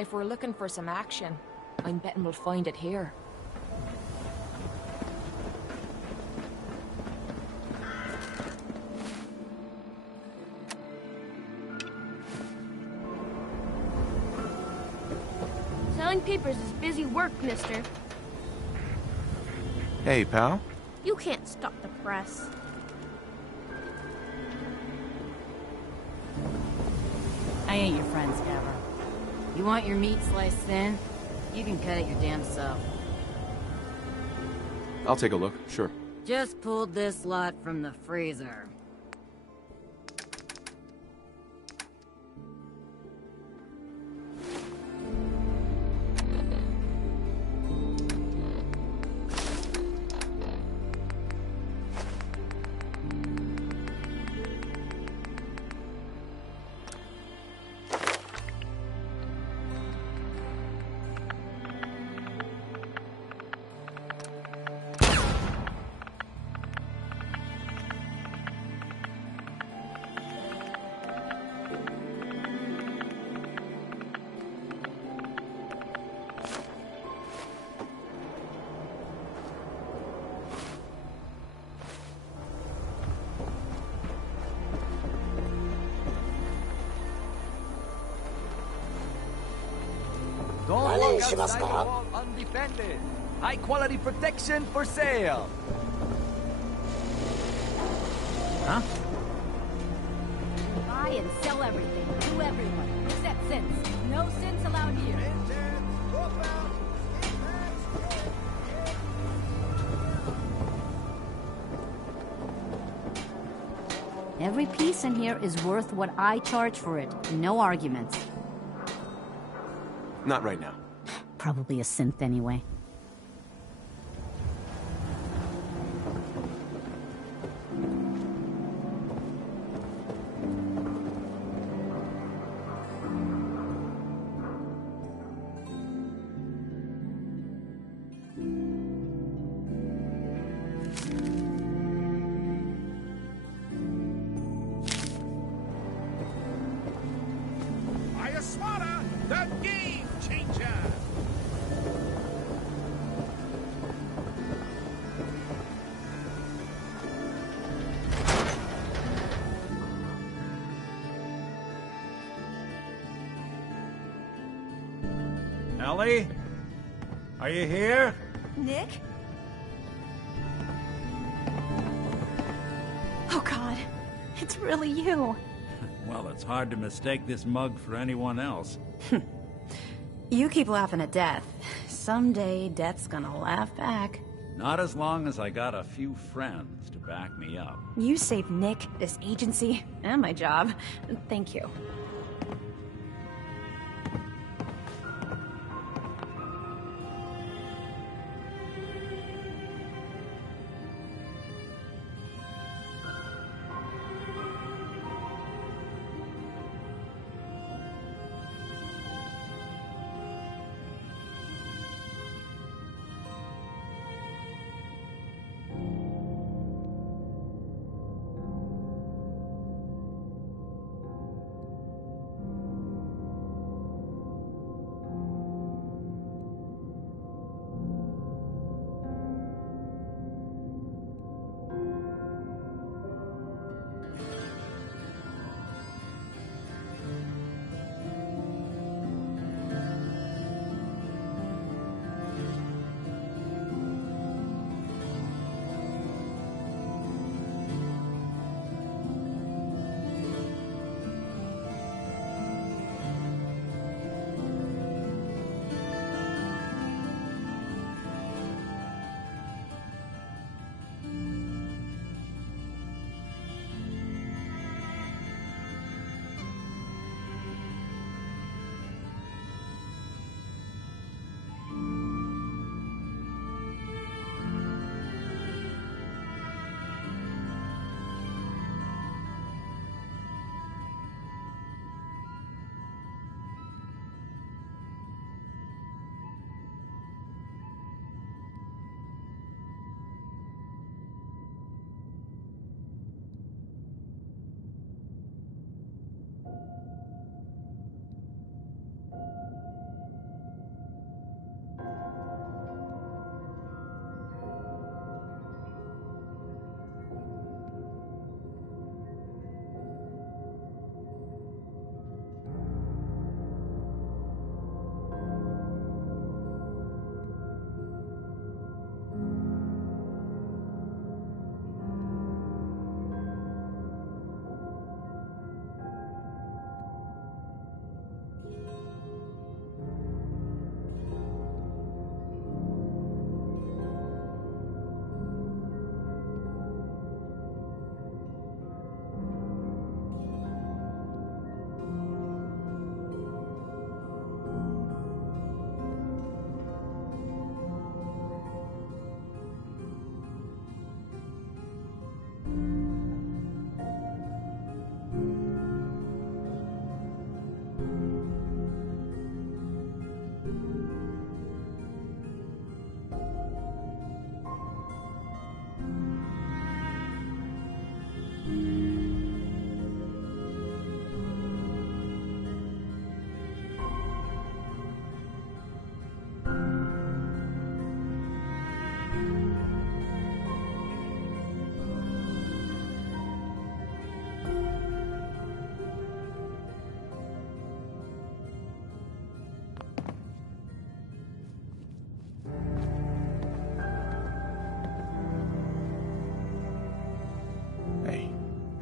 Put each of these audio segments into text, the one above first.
If we're looking for some action, I'm betting we'll find it here. Selling papers is busy work, mister. Hey, pal. You can't stop the press. I ain't your friend, Scaver. You want your meat sliced thin? You can cut it your damn self. I'll take a look, sure. Just pulled this lot from the freezer. 介しますか？ Undefended. High quality protection for sale. Huh? Buy and sell everything. To everyone. Except sins. No sins allowed here. Every piece in here is worth what I charge for it. No arguments. Not right now. Probably a synth anyway. Ayaswara, the game changer! Ellie? Are you here? Nick? Oh God, it's really you. Well, it's hard to mistake this mug for anyone else. You keep laughing at death. Someday, death's gonna laugh back. Not as long as I got a few friends to back me up. You saved Nick, this agency, and my job. Thank you.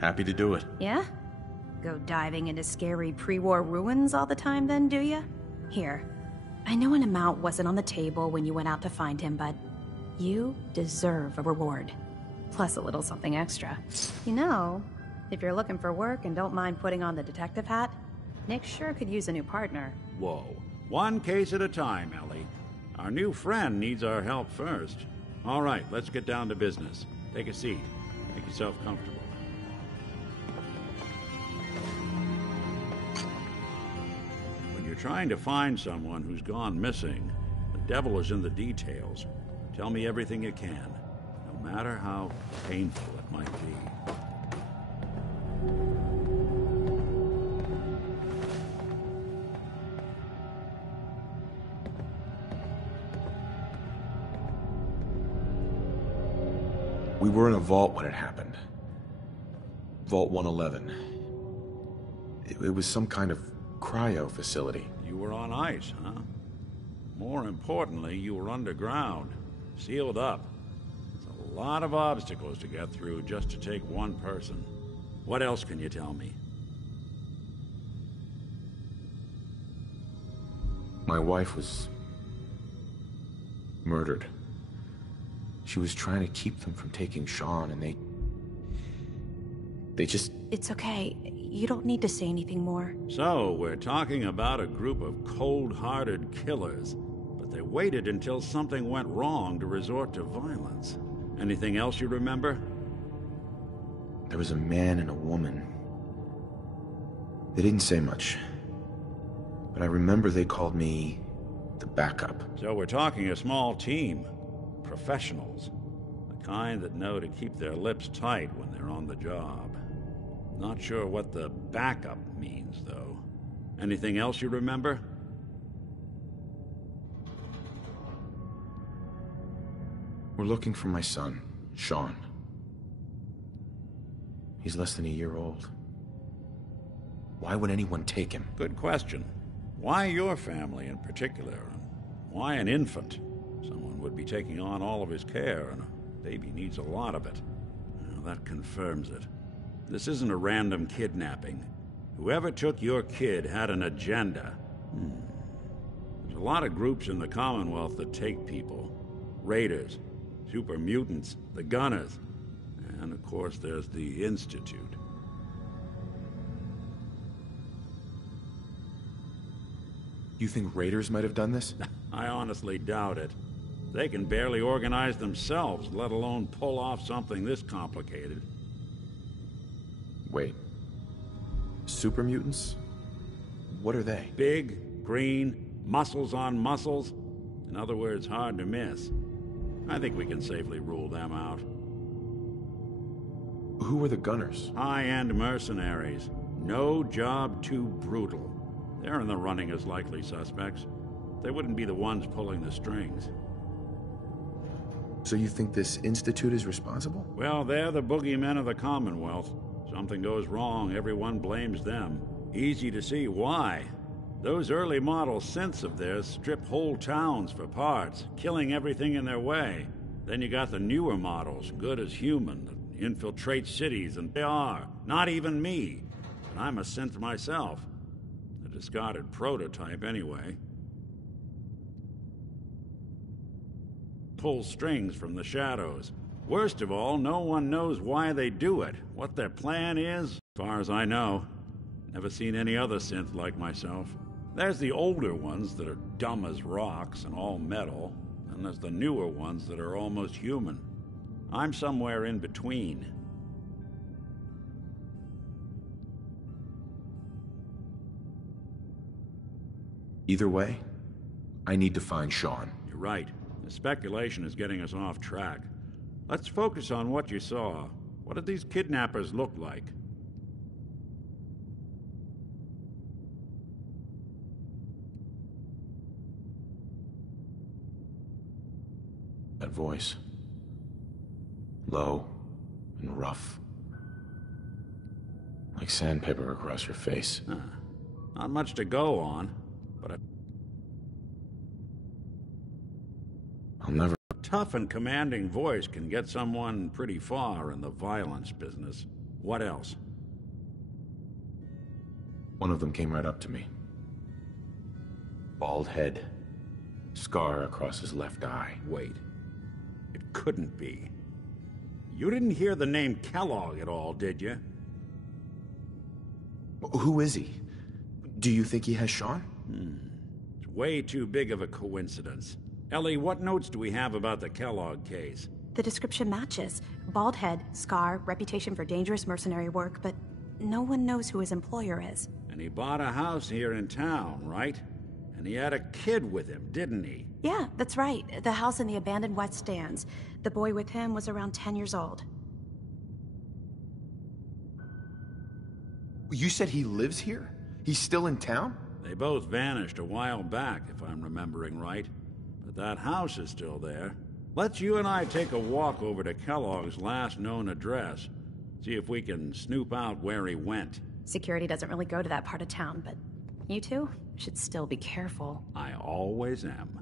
Happy to do it. Yeah? Go diving into scary pre-war ruins all the time then, do ya? Here. I know an amount wasn't on the table when you went out to find him, but you deserve a reward. Plus a little something extra. You know, if you're looking for work and don't mind putting on the detective hat, Nick sure could use a new partner. Whoa. One case at a time, Ellie. Our new friend needs our help first. All right, let's get down to business. Take a seat. Make yourself comfortable. When you're trying to find someone who's gone missing, the devil is in the details. Tell me everything you can, no matter how painful it might be. We were in a vault when it happened. Vault 111. It was some kind of cryo facility. You were on ice, huh? More importantly, you were underground, sealed up. It's a lot of obstacles to get through just to take one person. What else can you tell me? My wife was murdered. She was trying to keep them from taking Sean, and they just... It's okay. You don't need to say anything more. So, we're talking about a group of cold-hearted killers, but they waited until something went wrong to resort to violence. Anything else you remember? There was a man and a woman. They didn't say much, but I remember they called me the backup. So we're talking a small team. Professionals. The kind that know to keep their lips tight when they're on the job. Not sure what the backup means, though. Anything else you remember? We're looking for my son, Sean. He's less than a year old. Why would anyone take him? Good question. Why your family in particular? And why an infant? Someone would be taking on all of his care, and a baby needs a lot of it. Well, that confirms it. This isn't a random kidnapping. Whoever took your kid had an agenda. There's a lot of groups in the Commonwealth that take people. Raiders, super mutants, the Gunners, and of course there's the Institute. You think raiders might have done this? I honestly doubt it. They can barely organize themselves, let alone pull off something this complicated. Wait. Super mutants? What are they? Big, green, muscles on muscles. In other words, hard to miss. I think we can safely rule them out. Who were the Gunners? High-end mercenaries. No job too brutal. They're in the running as likely suspects. They wouldn't be the ones pulling the strings. So you think this Institute is responsible? Well, they're the boogeymen of the Commonwealth. Something goes wrong, everyone blames them. Easy to see why. Those early model synths of theirs strip whole towns for parts, killing everything in their way. Then you got the newer models, good as human, that infiltrate cities, and they are. Not even me. And I'm a synth myself. A discarded prototype, anyway. Pull strings from the shadows. Worst of all, no one knows why they do it, what their plan is. As far as I know, never seen any other synth like myself. There's the older ones that are dumb as rocks and all metal, and there's the newer ones that are almost human. I'm somewhere in between. Either way, I need to find Sean. You're right. The speculation is getting us off track. Let's focus on what you saw. What did these kidnappers look like? That voice. Low and rough. Like sandpaper across your face. Not much to go on, but a I'll never... tough and commanding voice can get someone pretty far in the violence business. What else? One of them came right up to me. Bald head. Scar across his left eye. Wait. It couldn't be. You didn't hear the name Kellogg at all, did you? Who is he? Do you think he has Sean? It's way too big of a coincidence. Ellie, what notes do we have about the Kellogg case? The description matches. Bald head, scar, reputation for dangerous mercenary work, but no one knows who his employer is. And he bought a house here in town, right? And he had a kid with him, didn't he? Yeah, that's right. The house in the abandoned West Stands. The boy with him was around 10 years old. You said he lives here? He's still in town? They both vanished a while back, if I'm remembering right. But that house is still there. Let's you and I take a walk over to Kellogg's last known address. See if we can snoop out where he went. Security doesn't really go to that part of town, but you two should still be careful. I always am.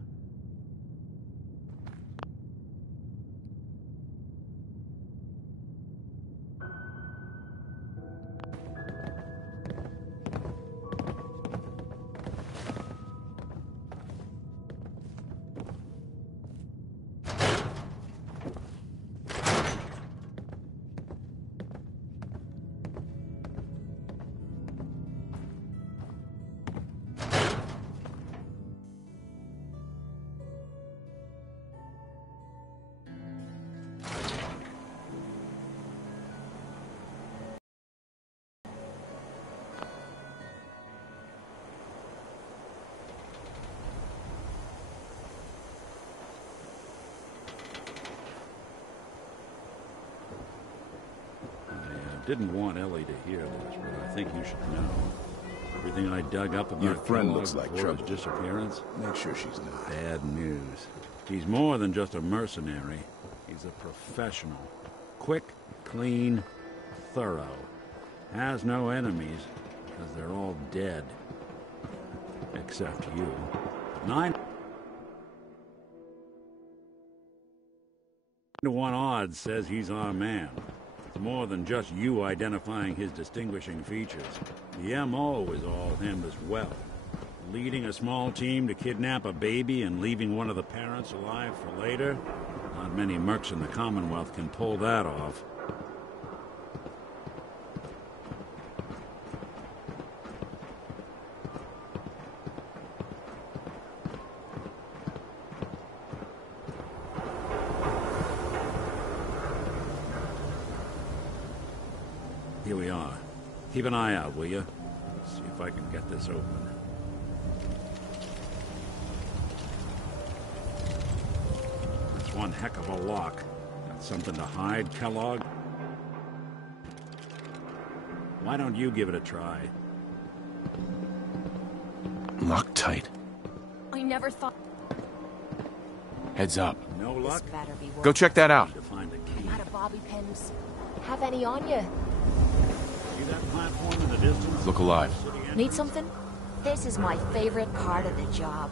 Didn't want Ellie to hear this, but I think you should know. Everything I dug up about Your friend Kellogg looks like before trouble. his disappearance. Make sure she's not. Bad news. He's more than just a mercenary. He's a professional. Quick, clean, thorough. Has no enemies, because they're all dead. Except you. 9 to 1 odds says he's our man. It's more than just you identifying his distinguishing features. The M.O. is all him as well. Leading a small team to kidnap a baby and leaving one of the parents alive for later? Not many mercs in the Commonwealth can pull that off. Here we are. Keep an eye out, will you? See if I can get this open. That's one heck of a lock. Got something to hide, Kellogg? Why don't you give it a try? Locked tight. I never thought Heads up. No this luck? better be Go check that out. Need to find a key. I'm out of bobby pins. Have any on you? See that platform in the distance? Look alive. City entrance? Need something? This is my favorite part of the job.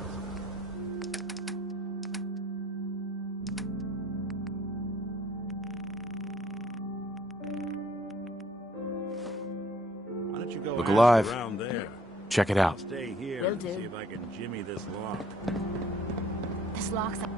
Why don't you go Look ask alive. around there? Check it I'll out. stay here Will and do. see if I can jimmy this lock. This locks up.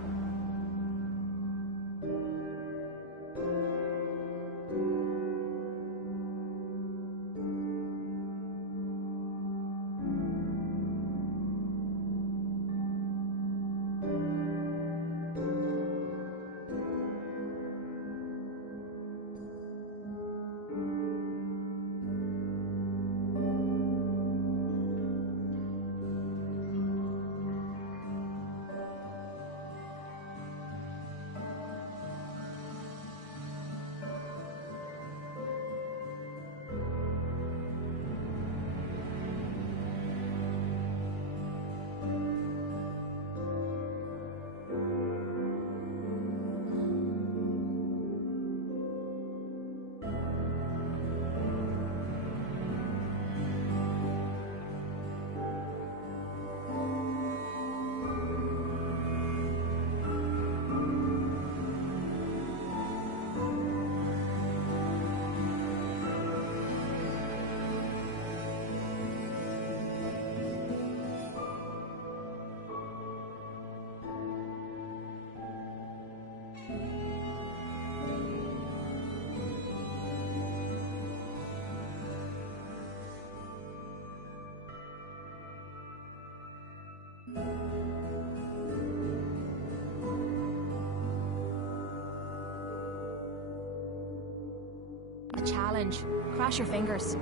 challenge. Cross your fingers.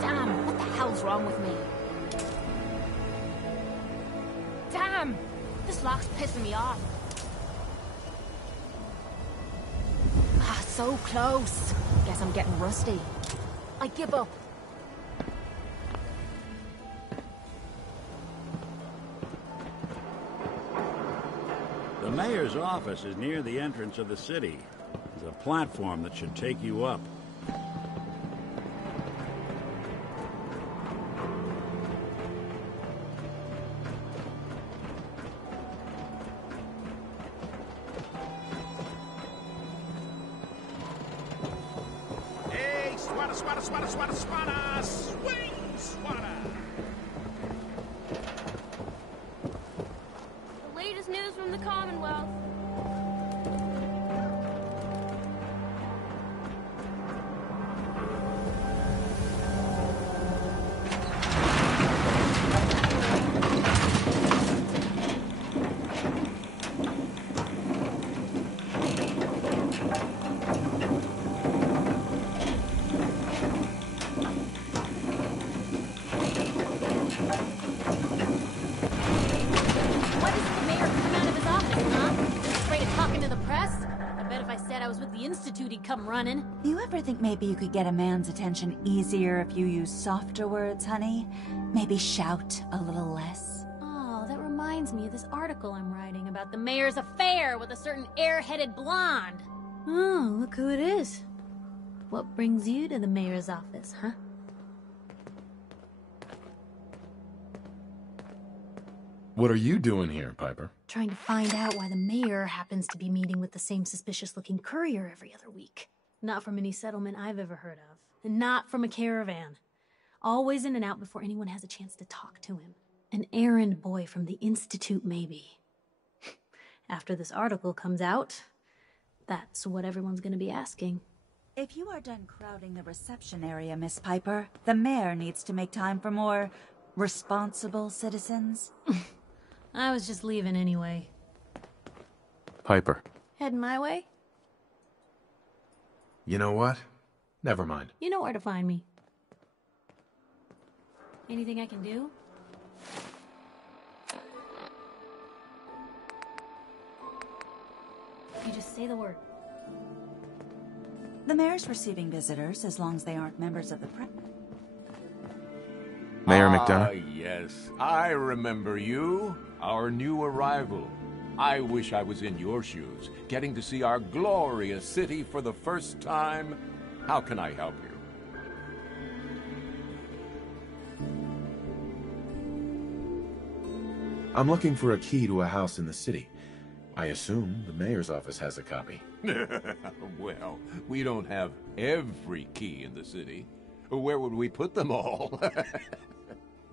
Damn, what the hell's wrong with me? Damn! This lock's pissing me off. Ah, so close. Guess I'm getting rusty. I give up. The mayor's office is near the entrance of the city. There's a platform that should take you up. Hey, swata, swata, swata, swata, swata! Swing, swata! The latest news from the Commonwealth. Why doesn't the mayor come out of his office, huh? Afraid of talking to the press? I bet if I said I was with the Institute, he'd come running. You ever think maybe you could get a man's attention easier if you use softer words, honey? Maybe shout a little less? Oh, that reminds me of this article I'm writing about the mayor's affair with a certain air-headed blonde. Oh, look who it is. What brings you to the mayor's office, huh? What are you doing here, Piper? Trying to find out why the mayor happens to be meeting with the same suspicious-looking courier every other week. Not from any settlement I've ever heard of. And not from a caravan. Always in and out before anyone has a chance to talk to him. An errand boy from the Institute, maybe. After this article comes out, that's what everyone's gonna be asking. If you are done crowding the reception area, Miss Piper, the mayor needs to make time for more responsible citizens. I was just leaving anyway. Piper. Heading my way? You know what? Never mind. You know where to find me. Anything I can do? You just say the word. The mayor's receiving visitors as long as they aren't members of the press. Mayor McDonough? Yes, I remember you. Our new arrival. I wish I was in your shoes, getting to see our glorious city for the first time. How can I help you? I'm looking for a key to a house in the city. I assume the mayor's office has a copy. Well, we don't have every key in the city. Where would we put them all?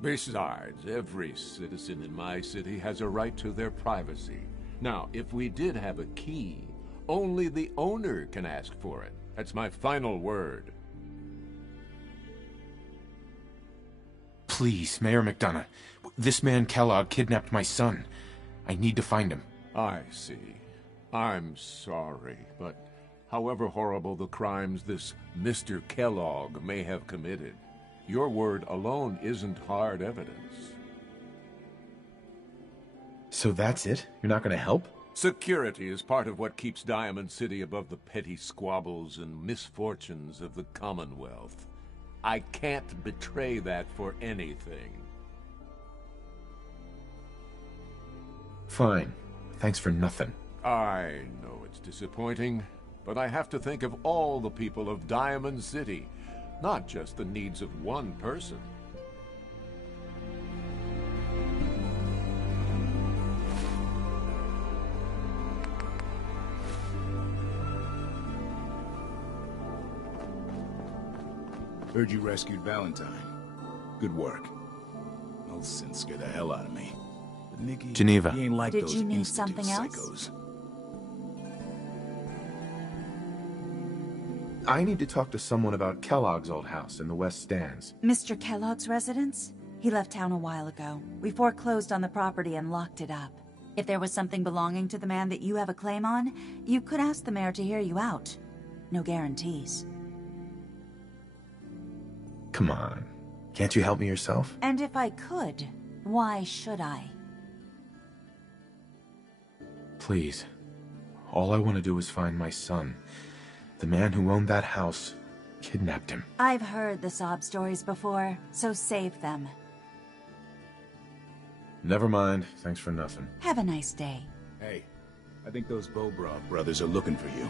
Besides, every citizen in my city has a right to their privacy. Now, if we did have a key, only the owner can ask for it. That's my final word. Please, Mayor McDonough. This man Kellogg kidnapped my son. I need to find him. I see. I'm sorry, but however horrible the crimes this Mr. Kellogg may have committed, your word alone isn't hard evidence. So that's it? You're not going to help? Security is part of what keeps Diamond City above the petty squabbles and misfortunes of the Commonwealth. I can't betray that for anything. Fine. Thanks for nothing. I know it's disappointing, but I have to think of all the people of Diamond City, not just the needs of one person. Heard you rescued Valentine. Good work. Old sin scared the hell out of me. But Nikki, Geneva. he ain't like Did those you need Institute something else? psychos. I need to talk to someone about Kellogg's old house in the West Stands. Mr. Kellogg's residence? He left town a while ago. We foreclosed on the property and locked it up. If there was something belonging to the man that you have a claim on, you could ask the mayor to hear you out. no guarantees. Come on. Can't you help me yourself? And if I could, why should I? Please. All I want to do is find my son. The man who owned that house kidnapped him. I've heard the sob stories before, so save them. Never mind. Thanks for nothing. Have a nice day. Hey, I think those Bobroff brothers are looking for you.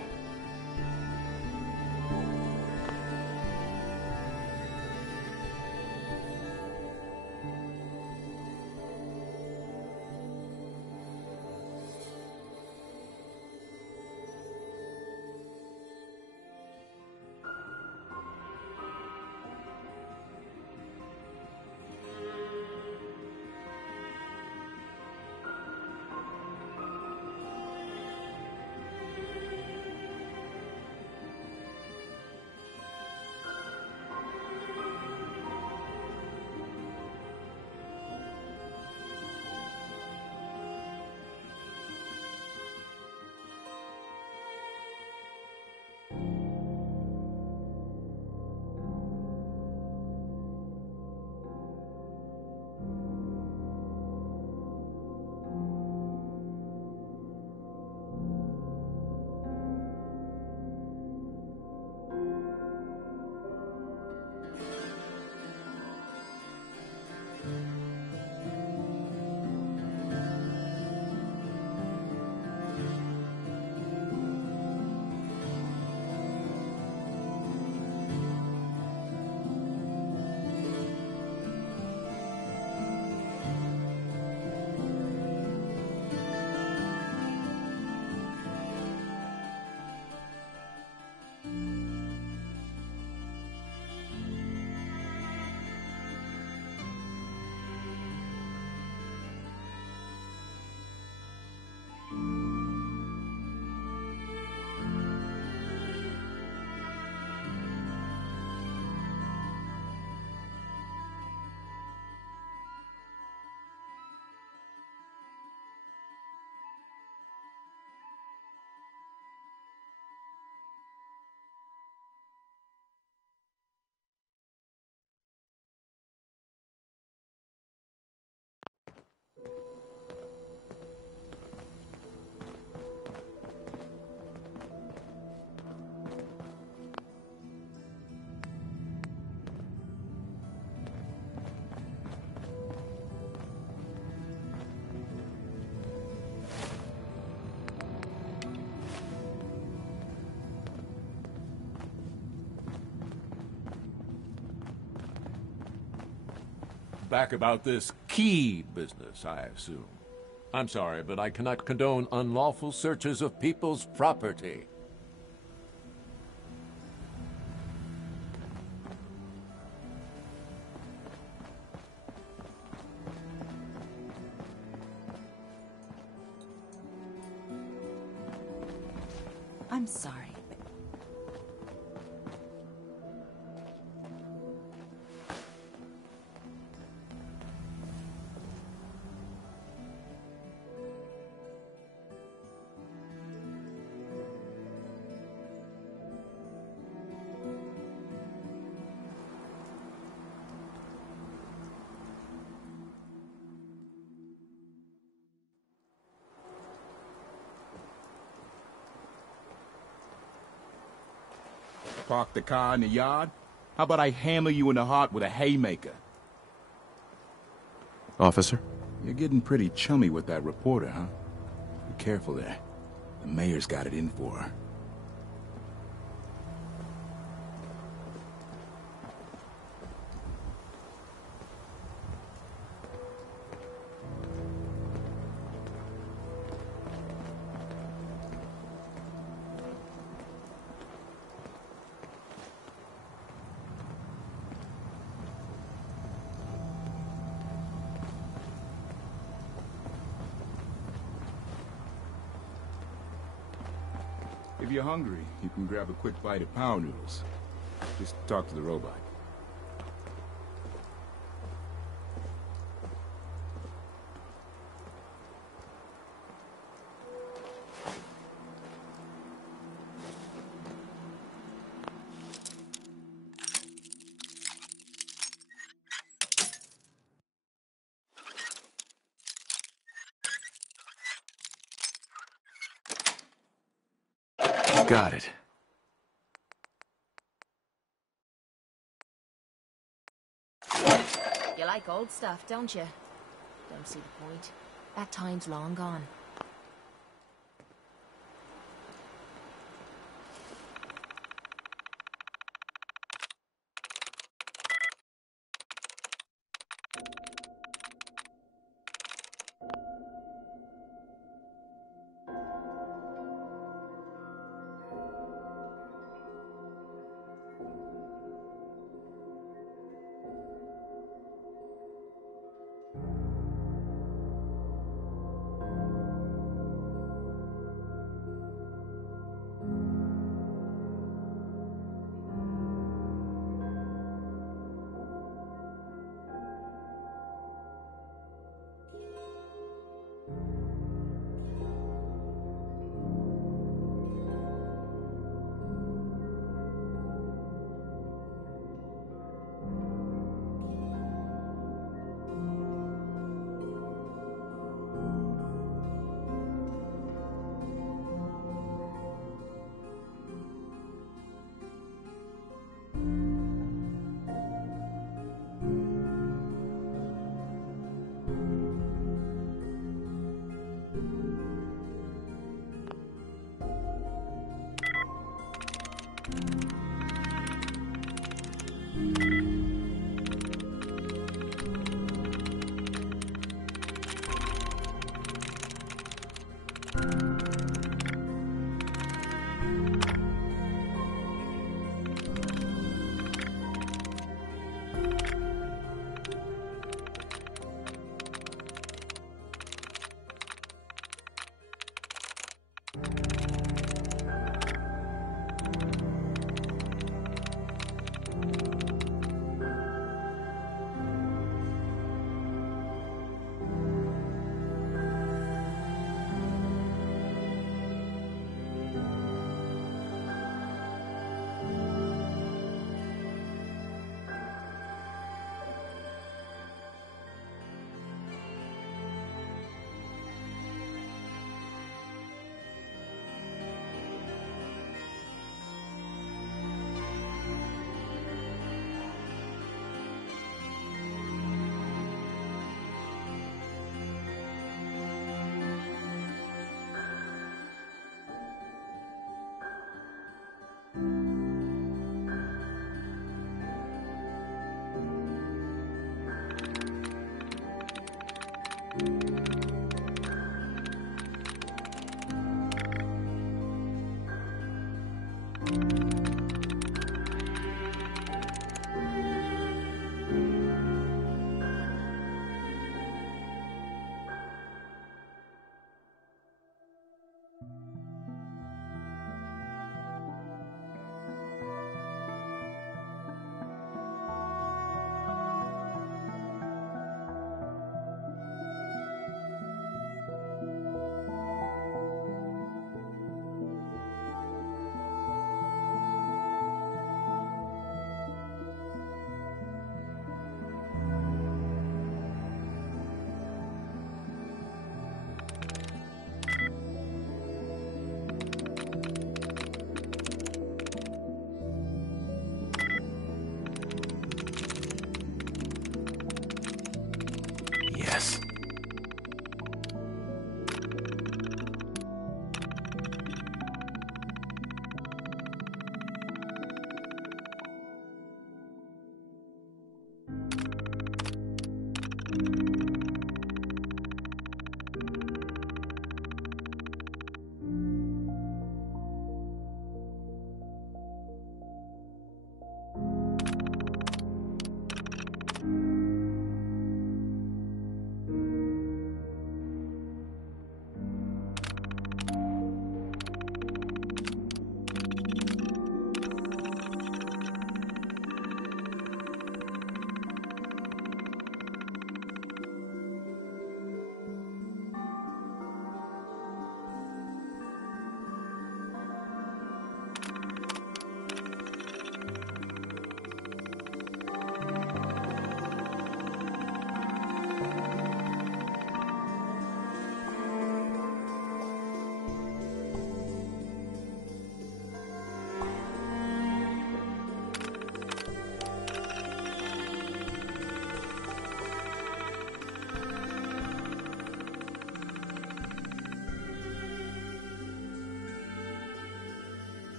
Back about this key business, I assume. I'm sorry, but I cannot condone unlawful searches of people's property. I'm sorry. Park the car in the yard? How about I hammer you in the heart with a haymaker? Officer? You're getting pretty chummy with that reporter, huh? Be careful there. The mayor's got it in for her. If you're hungry, you can grab a quick bite of power noodles. Just talk to the robot. Got it. You like old stuff, don't you? Don't see the point. That time's long gone.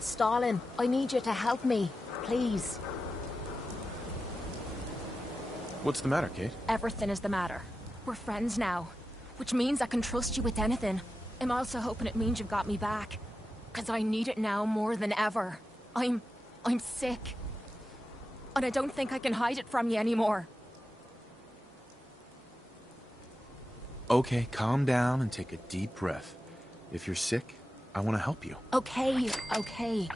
It's stalling. I need you to help me. Please. What's the matter, Kate? Everything is the matter. We're friends now, which means I can trust you with anything. I'm also hoping it means you've got me back, 'cause I need it now more than ever. I'm sick. And I don't think I can hide it from you anymore. Okay, calm down and take a deep breath. If you're sick, I want to help you. Okay.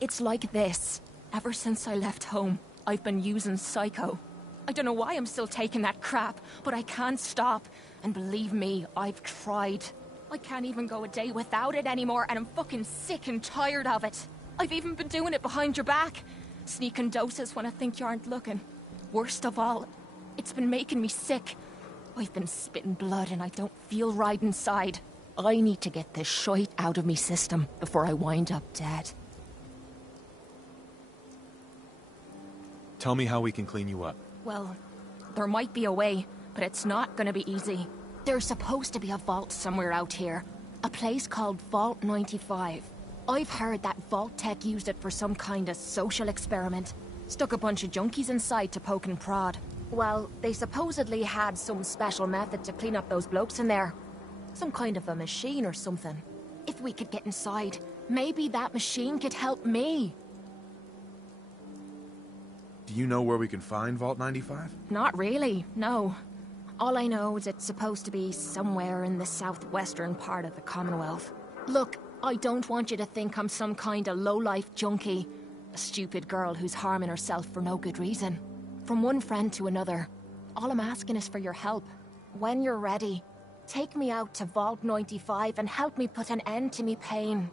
It's like this. Ever since I left home, I've been using Psycho. I don't know why I'm still taking that crap, but I can't stop. And believe me, I've tried. I can't even go a day without it anymore, and I'm fucking sick and tired of it. I've even been doing it behind your back. Sneaking doses when I think you aren't looking. Worst of all, it's been making me sick. I've been spitting blood and I don't feel right inside. I need to get this shite out of me system before I wind up dead. Tell me how we can clean you up. Well, there might be a way, but it's not gonna be easy. There's supposed to be a vault somewhere out here. A place called Vault 95. I've heard that Vault Tech used it for some kind of social experiment. Stuck a bunch of junkies inside to poke and prod. Well, they supposedly had some special method to clean up those blokes in there. Some kind of a machine or something. If we could get inside, maybe that machine could help me. Do you know where we can find Vault 95? Not really, no. All I know is it's supposed to be somewhere in the southwestern part of the Commonwealth. Look, I don't want you to think I'm some kind of low-life junkie. A stupid girl who's harming herself for no good reason. From one friend to another. All I'm asking is for your help. When you're ready, take me out to Vault 95 and help me put an end to me pain.